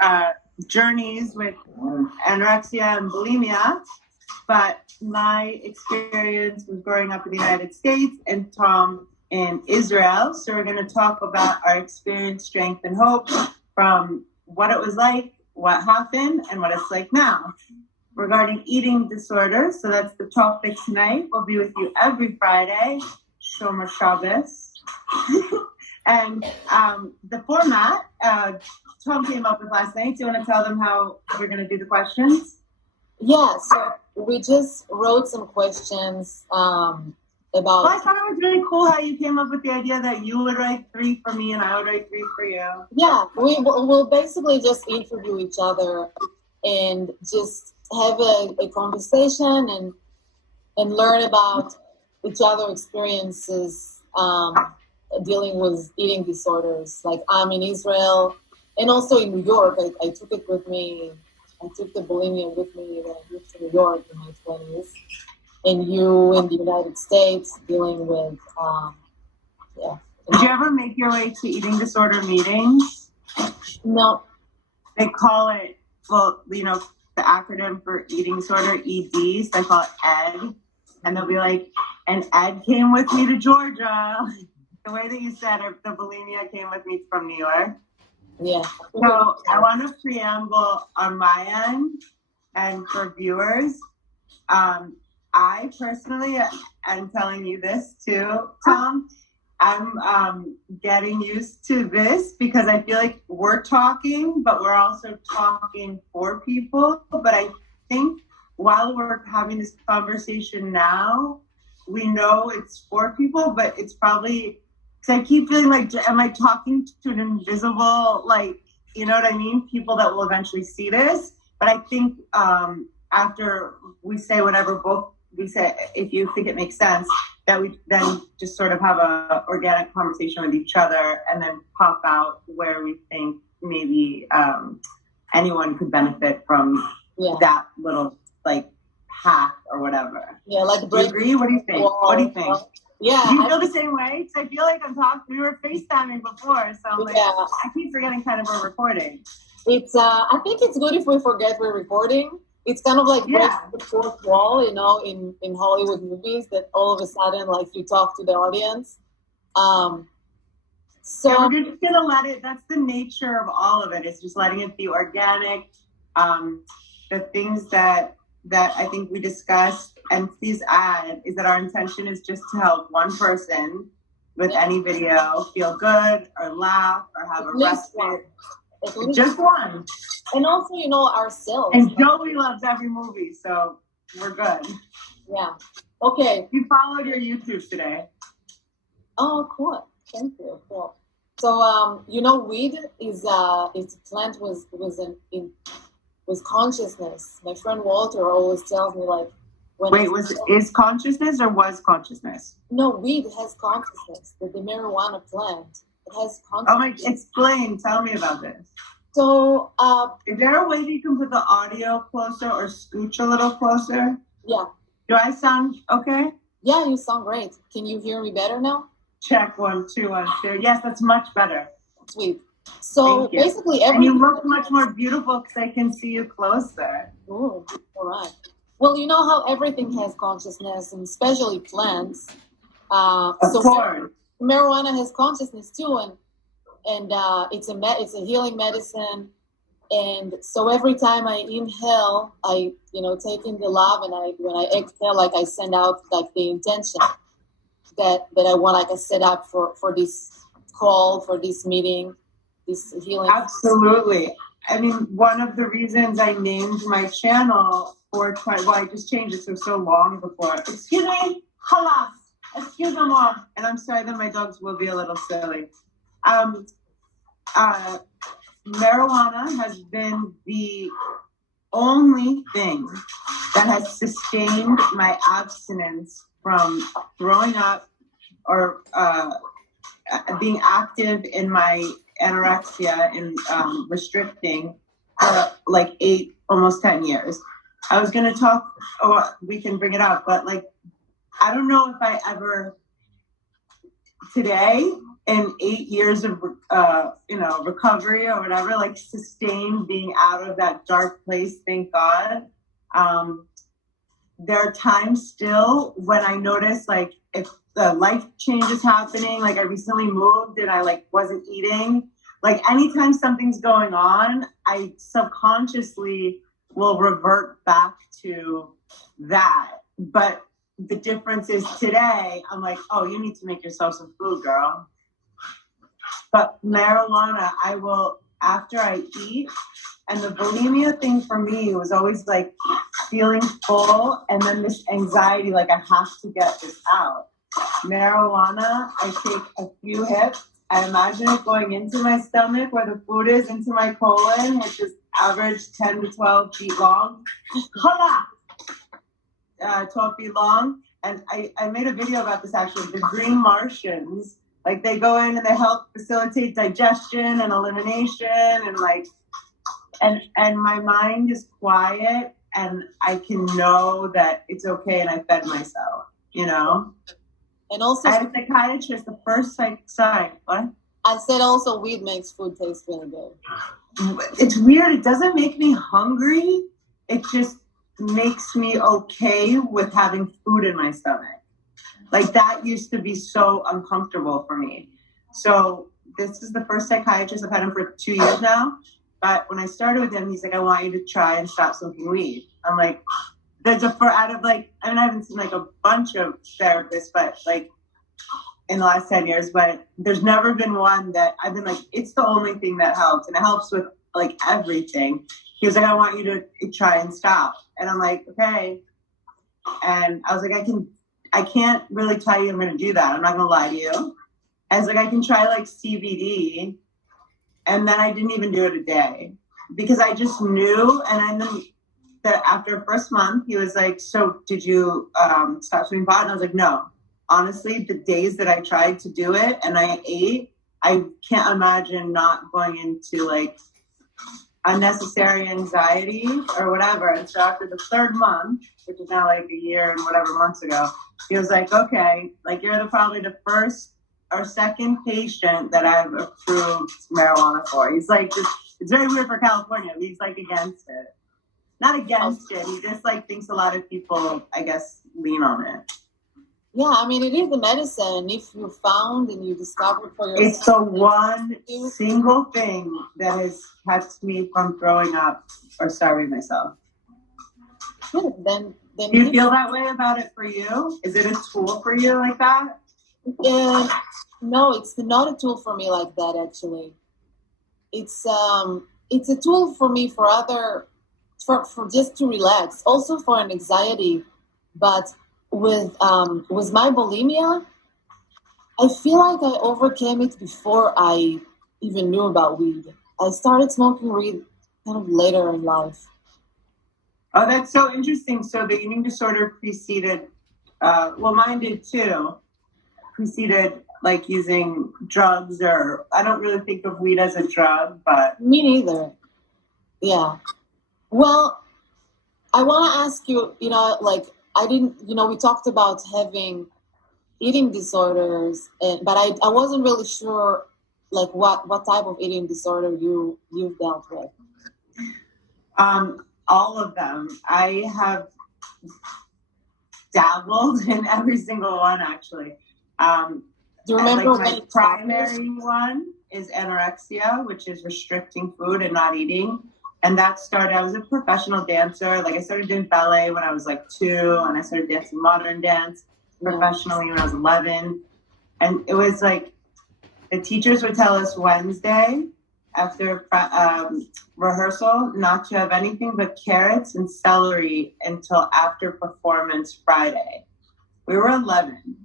uh, journeys with anorexia and bulimia, but my experience was growing up in the United States and Tohm in Israel. So we're going to talk about our experience, strength, and hope from what it was like, what happened, and what it's like now. Regarding eating disorders, so that's the topic tonight. We'll be with you every Friday, Shomer Shabbos. And the format, Tom came up with last night. Do you want to tell them how we're going to do the questions? Yeah, so we just wrote some questions about... Well, I thought it was really cool how you came up with the idea that you would write 3 for me and I would write 3 for you. Yeah, we'll basically just interview each other and just have a conversation and learn about each other's experiences dealing with eating disorders. Like, I'm in Israel and also in New York. I took it with me. I took the bulimia with me when I moved to New York in my 20s. And you in the United States dealing with, yeah. Did you ever make your way to eating disorder meetings? No. They call it, well, you know, the acronym for eating disorder, ED, so they call it ED. And they'll be like, and Ed came with me to Georgia. The way that you said it, the bulimia came with me from New York. Yeah. So I want to preamble on my end and for viewers. I personally am telling you this too, Tom. I'm getting used to this because I feel like we're talking, but we're also talking for people. But I think while we're having this conversation now, we know it's for people, but it's probably, because I keep feeling like, am I talking to an invisible, like, you know what I mean? People that will eventually see this. But I think after we say whatever both we say, if you think it makes sense, that we then just sort of have a organic conversation with each other and then pop out where we think maybe anyone could benefit from that little like hack or whatever. Yeah, like do you agree? What do you think? What do you think? Yeah. Do you feel the same way? Because I feel like I'm talking. We were FaceTiming before, so I'm like, I keep forgetting kind of we're recording. It's I think it's good if we forget we're recording. It's kind of like breaking the fourth wall, you know, in Hollywood movies, that all of a sudden, like, you talk to the audience. So we're just gonna let it. That's the nature of all of it. It's just letting it be organic. The things that I think we discussed, and please add, is that our intention is just to help one person with any video feel good or laugh or have a respite. Just one. And also, you know, ourselves. And Joey loves every movie, so we're good. Yeah. Okay. We followed your YouTube today. Oh, cool. Thank you. Cool. So, you know, weed is a plant with consciousness. My friend Walter always tells me, like, is consciousness or was consciousness? No, weed has consciousness. The marijuana plant, it has consciousness. Oh my! Explain. Tell me about this. So, is there a way that you can put the audio closer or scooch a little closer? Yeah. Do I sound okay? Yeah, you sound great. Can you hear me better now? Check 1 2 1 2. Yes, that's much better. Sweet. So basically, and you look much more beautiful because I can see you closer. Oh, all right. Well, you know how everything has consciousness, and especially plants. Of course. Marijuana has consciousness too, and it's a healing medicine. And so every time I inhale, I take in the love, and when I exhale, like, I send out like the intention that I want, like, a setup for this call, for this meeting, this healing. Absolutely. I mean, one of the reasons I named my channel I just changed it so long before. Excuse me, halas, excuse me, and I'm sorry that my dogs will be a little silly. Marijuana has been the only thing that has sustained my abstinence from throwing up or being active in my anorexia and restricting for like 8, almost 10 years. I was going to talk, we can bring it up, but like, I don't know if I ever today in 8 years of recovery or whatever, like sustained being out of that dark place, thank God. There are times still when I notice, like, if the life change is happening, like I recently moved and I like wasn't eating, like anytime something's going on, I subconsciously will revert back to that. But the difference is today, I'm like, oh, you need to make yourself some food, girl. But marijuana, I will, after I eat, and the bulimia thing for me was always like feeling full and then this anxiety, like I have to get this out. Marijuana, I take a few hits. I imagine it going into my stomach where the food is, into my colon, which is average 10 to 12 feet long. 12 feet long. And I made a video about this actually, the Green Martians. Like they go in and they help facilitate digestion and elimination and like, and my mind is quiet and I can know that it's okay and I fed myself, you know? And also, I had a psychiatrist, the first sorry, what? I said also weed makes food taste really good. It's weird. It doesn't make me hungry. It just makes me okay with having food in my stomach. Like that used to be so uncomfortable for me. So this is the first psychiatrist. I've had him for 2 years now. But when I started with him, he's like, I want you to try and stop smoking weed. I'm like, I haven't seen like a bunch of therapists, but like in the last 10 years, but there's never been one that I've been like, it's the only thing that helps. And it helps with like everything. He was like, I want you to try and stop. And I'm like, okay. And I was like, I can't really tell you I'm going to do that. I'm not going to lie to you. I was like, I can try like CBD. And then I didn't even do it a day because I just knew. And then that after first month, he was like, so did you stop smoking pot? And I was like, no. Honestly, the days that I tried to do it and I ate, I can't imagine not going into like unnecessary anxiety or whatever. And so after the third month, which is now like a year and whatever months ago, he was like, okay, like you're probably the first or second patient that I've approved marijuana for. He's like, it's very weird for California. He's like against it. Not against it. He just like thinks a lot of people, I guess, lean on it. Yeah, I mean, it is the medicine. If you found and you discovered for yourself. It's the one single thing that has kept me from throwing up or starving myself. Good. Then do you feel that way about it for you? Is it a tool for you like that? No, it's not a tool for me like that, actually. It's a tool for me for just to relax, also for an anxiety. But with my bulimia, I feel like I overcame it before I even knew about weed. I started smoking weed kind of later in life. Oh, that's so interesting. So the eating disorder preceded, mine did too, preceded like using drugs, or I don't really think of weed as a drug, but. Me neither. Yeah. Well, I want to ask you, we talked about having eating disorders, but I wasn't really sure, like what type of eating disorder you've dealt with. All of them. I have dabbled in every single one, actually. Do you remember like my primary one is anorexia, which is restricting food and not eating. And that started, I was a professional dancer. Like I started doing ballet when I was like 2, and I started dancing modern dance professionally when I was 11. And it was like, the teachers would tell us Wednesday after rehearsal not to have anything but carrots and celery until after performance Friday. We were 11.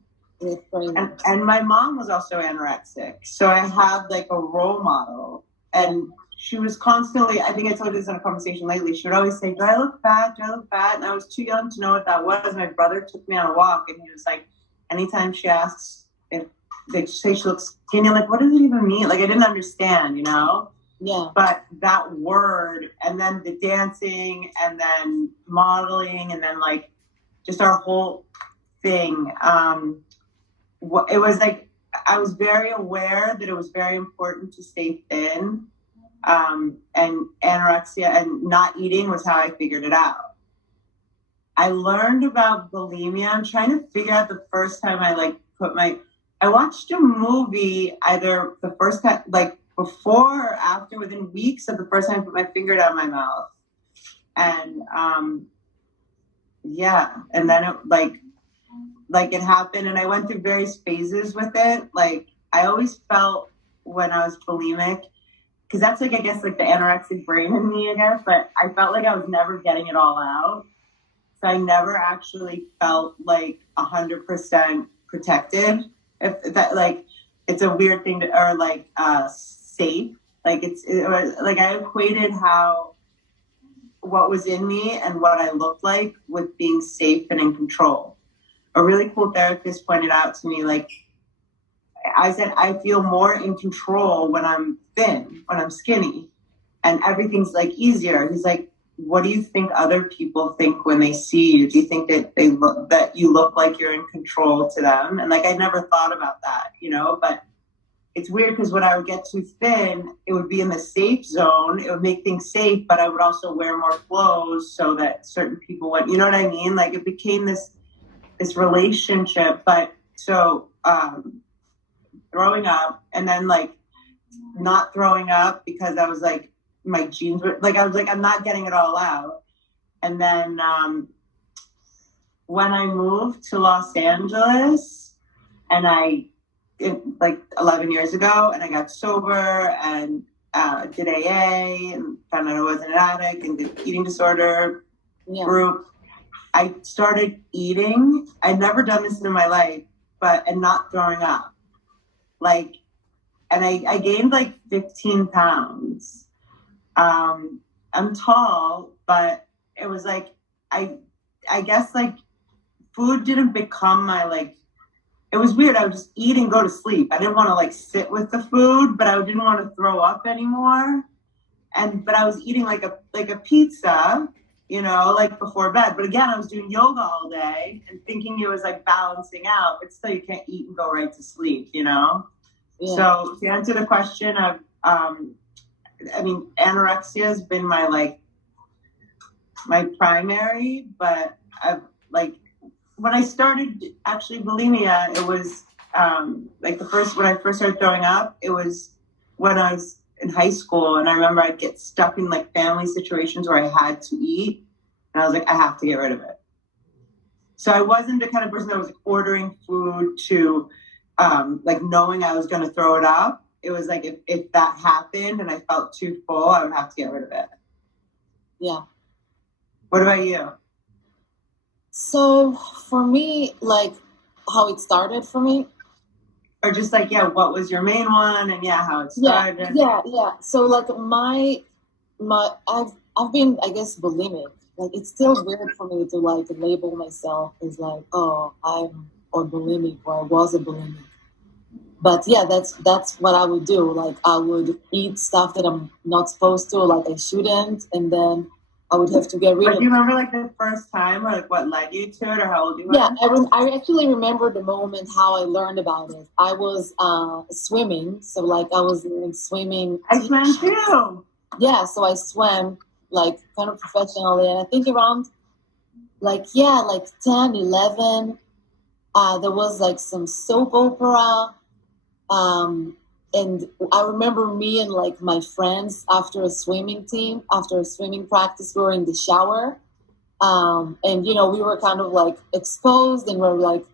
And my mom was also anorexic. So I had like a role model, and she was constantly, I think I told you this in a conversation lately, she would always say, do I look fat? Do I look fat? And I was too young to know what that was. My brother took me on a walk, and he was like, anytime she asks if they say she looks skinny, I'm like, what does it even mean? Like I didn't understand, you know? Yeah. But that word, and then the dancing, and then modeling, and then like just our whole thing, it was like I was very aware that it was very important to stay thin. And anorexia and not eating was how I figured it out. I learned about bulimia. I'm trying to figure out the first time I watched a movie either the first time, like before or after, within weeks of the first time I put my finger down my mouth. And yeah, and then it it happened, and I went through various phases with it. Like I always felt when I was bulimic, because that's like, I guess, like the anorexic brain in me, I guess, but I felt like I was never getting it all out. So I never actually felt like 100% protected. If that, like, it's a weird thing to, or like safe. Like like I equated what was in me and what I looked like with being safe and in control. A really cool therapist pointed out to me, like, I said, I feel more in control when I'm thin, when I'm skinny, and everything's like easier. He's like, what do you think other people think when they see you? Do you think that that you look like you're in control to them? And like, I never thought about that, but it's weird because when I would get too thin, it would be in the safe zone. It would make things safe, but I would also wear more clothes so that certain people would, you know what I mean? Like it became this relationship. But so, throwing up and then like not throwing up because I was like, my genes were like, I was like, I'm not getting it all out. And then when I moved to Los Angeles and like 11 years ago, and I got sober and did AA and found out I wasn't an addict and did eating disorder group, I started eating. I'd never done this in my life, and not throwing up. Like, and I gained like 15 pounds. I'm tall, but it was like, I guess like food didn't become my, like, it was weird. I would just eat and go to sleep. I didn't want to like sit with the food, but I didn't want to throw up anymore. But I was eating like a pizza, like before bed. But again, I was doing yoga all day and thinking it was like balancing out, but still you can't eat and go right to sleep, Yeah. So to answer the question of, anorexia has been my primary, but I've like, when I started actually bulimia, it was when I first started throwing up, it was when I was in high school. And I remember I'd get stuck in like family situations where I had to eat. And I was like, I have to get rid of it. So I wasn't the kind of person that was like ordering food to like knowing I was going to throw it up. It was like, if that happened and I felt too full, I would have to get rid of it. Yeah. What about you? So for me, like how it started for me, or just like, what was your main one, and how it started? Yeah. So like I've been, I guess, bulimic. Like it's still weird for me to like label myself as like, oh, I'm a bulimic or I was a bulimic. But yeah, that's what I would do. Like I would eat stuff that I'm not supposed to, like I shouldn't, and then I would have to get rid of it. Do you remember like the first time, or like what led you to it, or how old you were? Yeah, I actually remember the moment how I learned about it. I was swimming, so like I was in swimming. I swam too. Yeah, so I swam like kind of professionally, and I think around like 10, 11, there was like some soap opera. And I remember me and like my friends after a swimming practice, we were in the shower. And we were kind of like exposed and we're like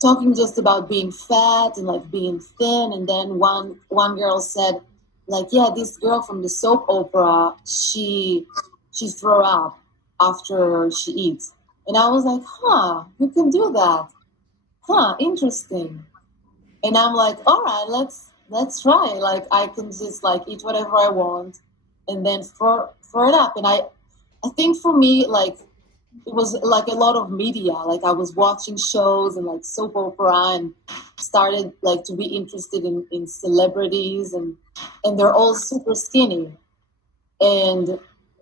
talking just about being fat and like being thin. And then one girl said like, yeah, this girl from the soap opera, she throw up after she eats. And I was like, you can do that. Interesting. And I'm like, all right, let's try. Like I can just like eat whatever I want and then throw it up. And I think for me, like it was like a lot of media. Like I was watching shows and like soap opera and started like to be interested in celebrities and they're all super skinny. And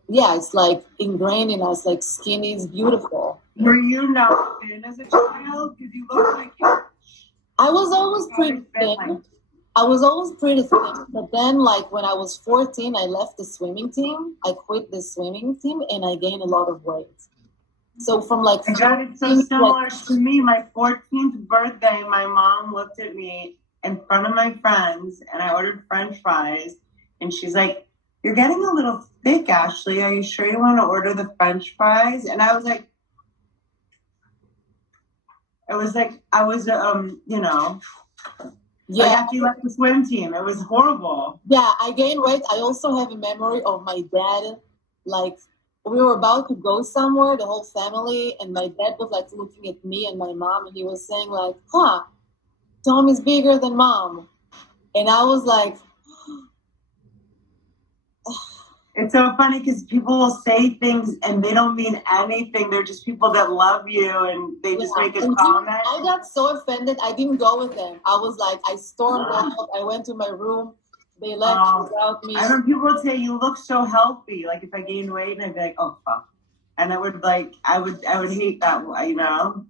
yeah, it's like ingrained in us, like skinny is beautiful. Were you not thin as a child? Because you look like you. I was always pretty Always been thin. like, I was always pretty thin, but then, like when I was 14, I left the swimming team. I quit the swimming team, and I gained a lot of weight. So from like my God, it's so 14 to like similar to me. My 14th birthday, my mom looked at me in front of my friends, and I ordered French fries, and she's like, "You're getting a little thick, Ashley. Are you sure you want to order the French fries?" And I was like, I was, like yeah, after you left the swim team, it was horrible. yeah, I gained weight. I also have a memory of my dad, like we were about to go somewhere, the whole family, and my dad was like looking at me and my mom, and he was saying like, "Huh, Tom is bigger than mom," and I was like, It's so funny because people will say things and they don't mean anything. They're just people that love you and they just yeah. make a And comment. I got so offended. I didn't go with them. I was like, I stormed out. I went to my room. They left without me. I remember people would say, "You look so healthy." Like if I gained weight, and I'd be like, "Oh fuck," and I would hate that, you know.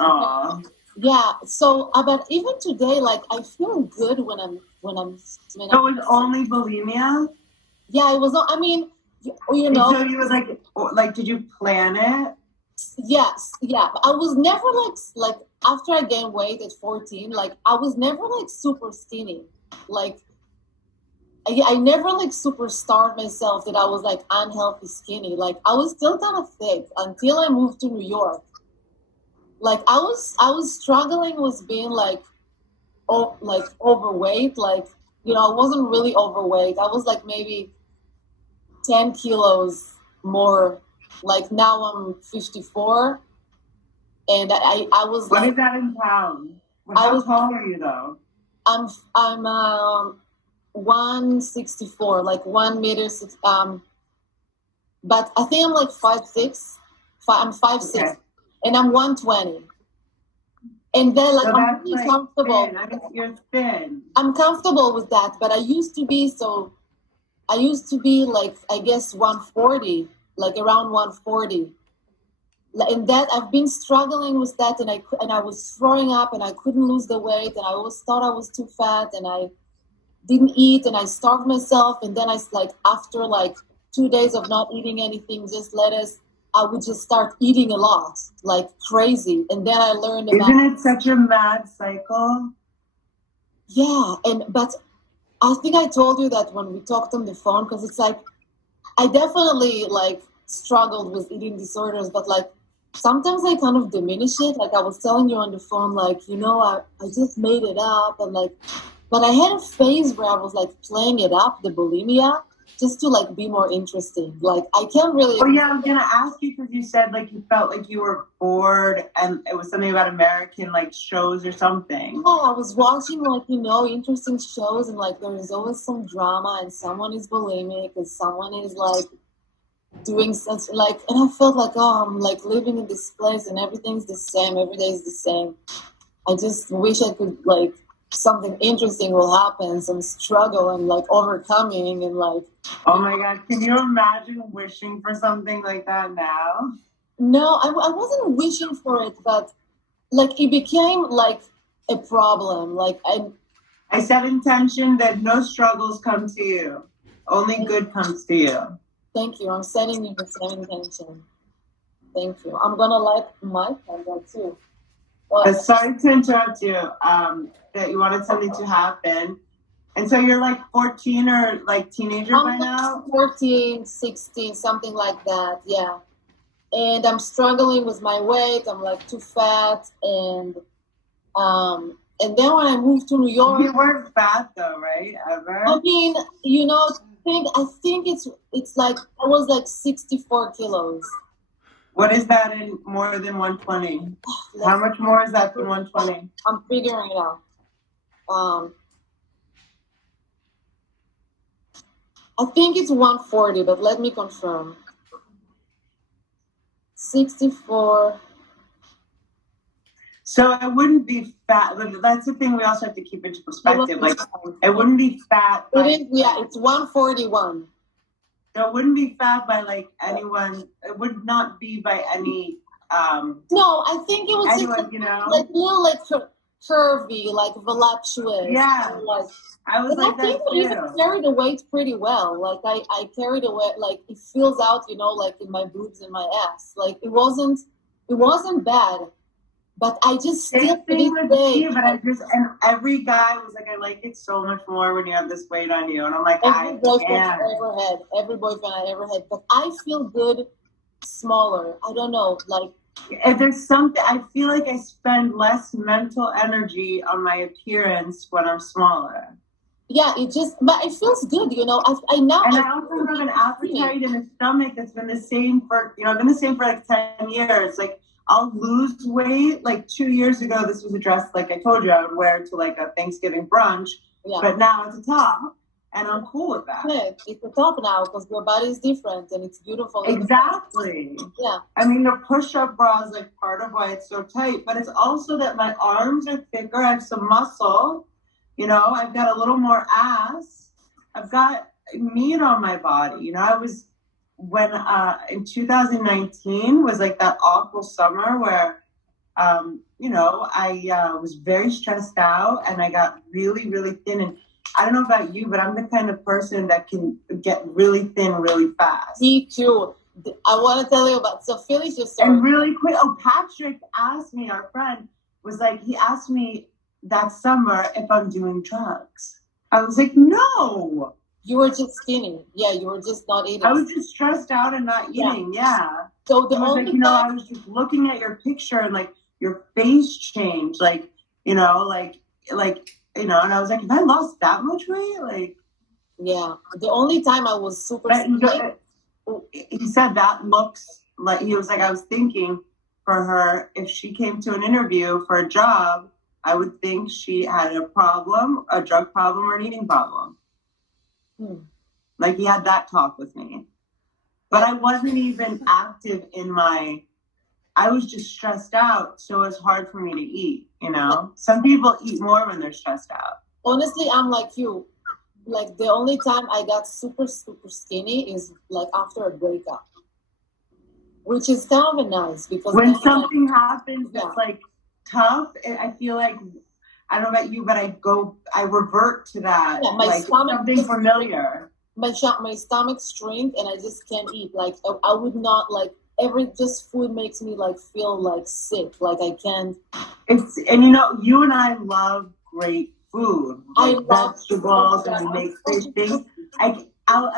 Aw. Yeah. So, but even today, like I feel good when So it was only bulimia. Yeah, it was. I mean, you And know. so you was like, did you plan it? Yes, yeah. I was never like after I gained weight at 14, like I was never like super skinny. Like I never like super starved myself that I was like unhealthy skinny. Like I was still kind of thick until I moved to New York. Like I was struggling with being like like overweight. Like I wasn't really overweight. I was like maybe 10 kilos more. Like now I'm 54, and I was What like, is that in pounds? How tall are you though? I'm 164, like 1 meter six, but I think I'm like 5'6". I'm 5'6", Okay. and I'm 120. And then like So I'm that's really like comfortable. thin. I mean, you're thin. I'm comfortable with that, but I used to be like I guess 140, like around 140. And that I've been struggling with that, and I was throwing up, and I couldn't lose the weight, and I always thought I was too fat, and I didn't eat, and I starved myself, and then I like after like 2 days of not eating anything, just lettuce, I would just start eating a lot, like crazy, and then I learned about. Isn't it such a mad cycle? Yeah, but I think I told you that when we talked on the phone, because it's like I definitely like struggled with eating disorders, but like sometimes I kind of diminish it. Like I was telling you on the phone, like, I just made it up. And like, but I had a phase where I was like playing it up, the bulimia, just to like be more interesting. Like I can't really. Oh yeah, I was gonna ask you because you said like you felt like you were bored and it was something about American like shows or something. Yeah, I was watching like, interesting shows, and like there is always some drama, and someone is bulimic and someone is like doing such like, and I felt like, oh, I'm like living in this place and everything's the same, every day is the same. I just wish I could like something interesting will happen, some struggle and like overcoming and like. Oh my God, can you imagine wishing for something like that now? No, I wasn't wishing for it, but like it became like a problem. Like I set intention that no struggles come to you, only good comes to you. Thank you. I'm setting you the same intention. Thank you. I'm gonna light my candle too. Sorry to interrupt you. That you wanted something to happen. And so you're like 14 or like teenager by now? 14, 16, something like that. Yeah. And I'm struggling with my weight. I'm like too fat. And then when I moved to New York. You weren't fat though, right? Ever? I mean, I think it's like I was like 64 kilos. What is that in more than 120? How much more is that than 120? I'm figuring it out. I think it's 140, but let me confirm. 64. So it wouldn't be fat. That's the thing we also have to keep into perspective. Like it wouldn't be fat. It's 141. So it wouldn't be fat by like anyone. It would not be by any. No, I think it was anyone, just like little like curvy, like voluptuous. Yeah. Like, I was and like I think that I even too. carried the weight pretty well. Like I carried the weight, like it feels out, like in my boobs and my ass. Like it wasn't bad, but I just still Same to thing this with day, me, but and every guy was like, I like it so much more when you have this weight on you. And I'm like, every I boyfriend I can't. ever had, every boyfriend I ever had, but I feel good smaller. I don't know, like If there's something, I feel like I spend less mental energy on my appearance when I'm smaller. yeah, but it feels good, I now And I I also feel have an skinny. appetite in the stomach that's been the same for, I've been the same for like 10 years. Like I'll lose weight. Like 2 years ago, this was a dress, like I told you, I would wear to like a Thanksgiving brunch, Yeah. but now it's a top and I'm cool with that. Yeah, it's a top now because your body is different and it's beautiful. Exactly. Yeah. I mean, the push-up bra is like part of why it's so tight, but it's also that my arms are thicker. I have some muscle, I've got a little more ass. I've got meat on my body. I was when in 2019 was like that awful summer where I was very stressed out and I got really, really thin. And I don't know about you, but I'm the kind of person that can get really thin really fast. Me too. I want to tell you about, so finish your story. And really quick, Patrick asked me, our friend was like, he asked me that summer if I'm doing drugs. I was like, no. You were just skinny. Yeah, you were just not eating. I was just stressed out and not eating. Yeah. So the I was only like, time I was just looking at your picture and like your face changed, like, and I was like, have I lost that much weight? Like, yeah, the only time I was super but skinny. he said that looks like, he was like, I was thinking for her, if she came to an interview for a job, I would think she had a problem, a drug problem or an eating problem. Like he had that talk with me. But I wasn't even active I was just stressed out. So it's hard for me to eat, Some people eat more when they're stressed out. Honestly, I'm like you. Like the only time I got super, super skinny is like after a breakup, which is kind of nice because when something happens that's like tough, I feel like, I don't know about you, but I revert to that. Yeah, my like stomach something familiar. My stomach shrink and I just can't eat. Like I would not like just food makes me like feel like sick. Like I can't. And you and I love great food. Like I love vegetables and we make fish things. I'll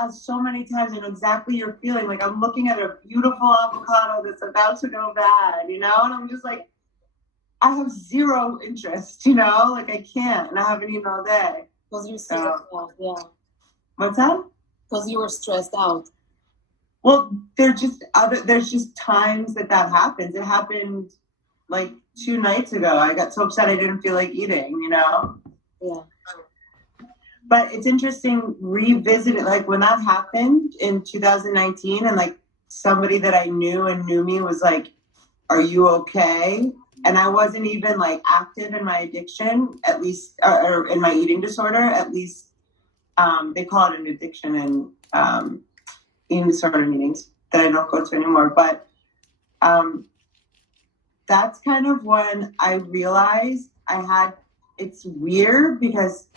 ask so many times, I know exactly you're feeling. Like I'm looking at a beautiful avocado that's about to go bad, and I'm just like, I have zero interest, like I can't, and I haven't eaten all day. Because you're stressed out, yeah. What's that? Because you were stressed out. Well, there's just times that happens. It happened like 2 nights ago. I got so upset I didn't feel like eating, Yeah. But it's interesting revisiting, like when that happened in 2019 and like somebody that I knew and knew me was like, are you okay? And I wasn't even like active in my addiction, at least, or in my eating disorder, at least. They call it an addiction in eating disorder meetings that I don't go to anymore. But that's kind of when I realized it's weird because,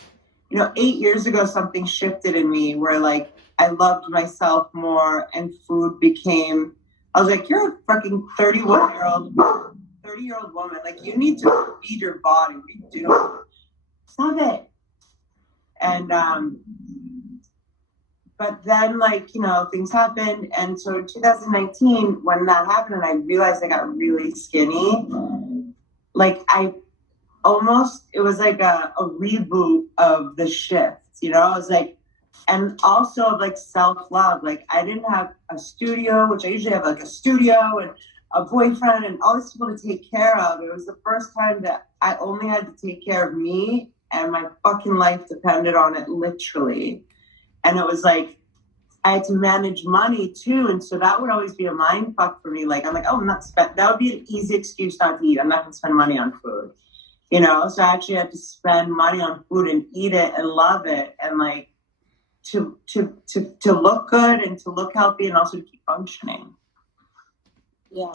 8 years ago, something shifted in me where like I loved myself more and food became, I was like, you're a fucking 30-year-old woman. Like you need to feed your body. You do. Stop it. And, but then things happened. And so in 2019, when that happened and I realized I got really skinny, like it was like a reboot of the shift, I was like, and also of like self-love. Like I didn't have a studio, which I usually have like a studio and a boyfriend and all these people to take care of. It was the first time that I only had to take care of me and my fucking life depended on it, literally. And it was like, I had to manage money too. And so that would always be a mind fuck for me. Like, I'm like, oh, I'm not that would be an easy excuse not to eat. I'm not going to spend money on food, So I actually had to spend money on food and eat it and love it. And like, to look good and to look healthy and also to keep functioning. Yeah.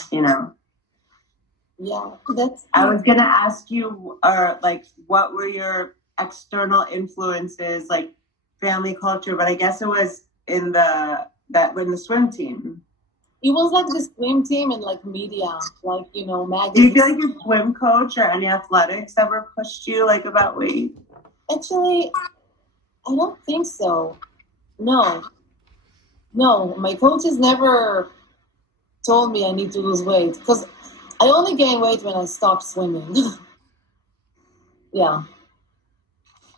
Yeah, that's. I was gonna ask you, like, what were your external influences, like family culture? But I guess it was in the swim team. It was like the swim team and like media, like Do you magazines. feel like your swim coach or any athletics ever pushed you like about weight? Actually, I don't think so. No, no, my coaches never told me I need to lose weight because I only gained weight when I stopped swimming. Yeah.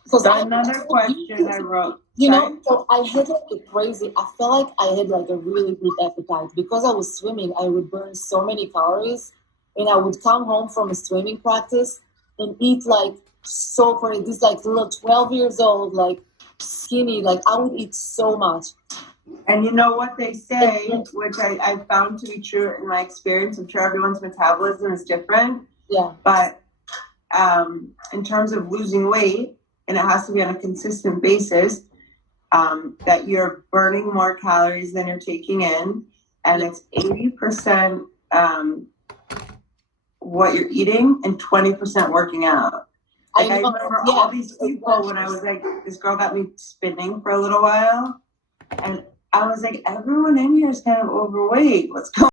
Because So another question I wrote. so I had like a crazy, I felt like I had like a really big appetite. Because I was swimming, I would burn so many calories and I would come home from a swimming practice and eat like so crazy. This like little 12 years old, like skinny, like I would eat so much. And you know what they say, which I found to be true in my experience. I'm sure everyone's metabolism is different. Yeah. But in terms of losing weight, and it has to be on a consistent basis, that you're burning more calories than you're taking in, and it's 80% what you're eating and 20% working out. Like I remember all these people when I was like, this girl got me spinning for a little while, and I was like, everyone in here is kind of overweight. What's going